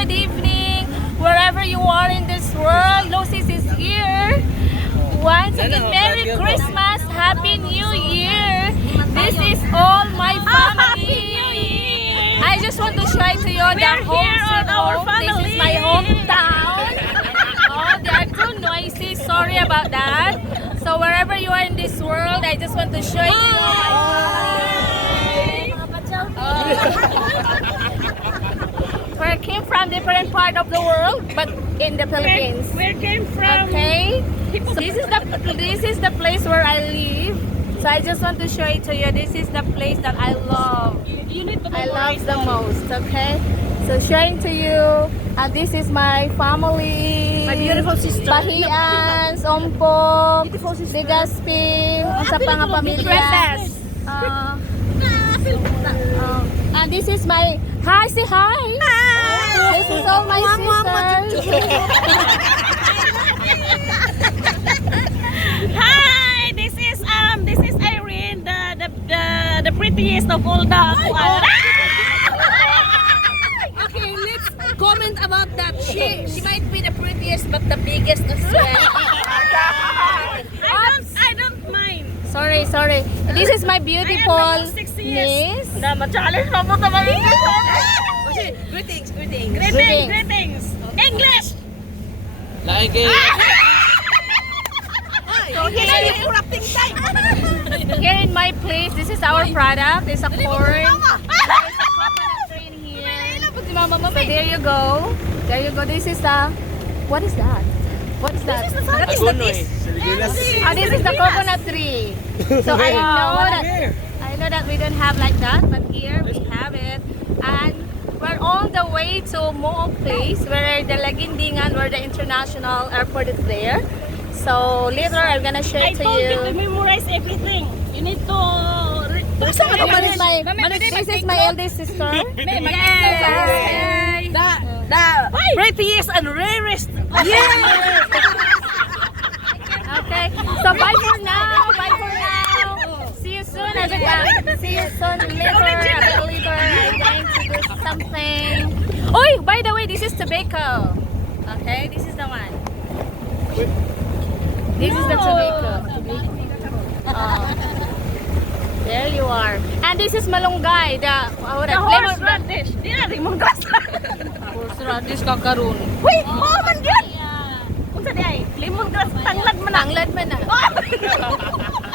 good evening. Wherever you are in this world, Lucis is here. Once again, Merry Christmas, Happy New Year. This is all my family. I just want to show to you the home sweet home. This is my hometown. Oh, they are too noisy. Sorry about that. So wherever you are in this world, I just want to show it to you. We came from different part of the world, but in the Philippines. Where came from? Okay. So this is the place where I live. So I just want to show it to you. This is the place that I love. You need to I love the most. Okay. So showing to you. This is my family. My beautiful sister. Bahians, Ompok, Beautiful sister. Ligasping, sa pang pamilya. Princess. And this is my hi, say hi. This is all my sisters. Hi, this is Irene, the prettiest of all the. Okay, let's comment about that. She might be the prettiest but the biggest as well. I don't mind. Sorry. This is my beautiful I am 6 years. niece. Na ma-challenge na mo naman. Greetings. Greetings. English. Lagi. So Here in my place, this is our product. It's a corn. There's a coconut tree in here. So there you go. This is the. What is that? What is that? Agunoy. Serigulas. This is the coconut tree. So I know that we don't have like that, but here we have it. And we're on the way to Moog Place, where the Lagindingan, where the international airport is there. So later I'm gonna share I to told you to you. memorize everything. You need to. This is my eldest sister. Yay! The prettiest and rarest. Okay. So bye for now. See you soon. See you soon later. I'm going to do something. Oh, by the way, this is tobacco. Okay, this is the one. This is the tobacco. There you are. And this is malunggay. The Horseradish. Di na lemongrass. horseradish kakaroon. Wait, man yan. Unsa di ay? Lemongrass tanglad man na. Tanglad man na.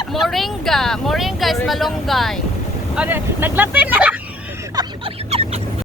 Moringa is malunggay. Naglatin na.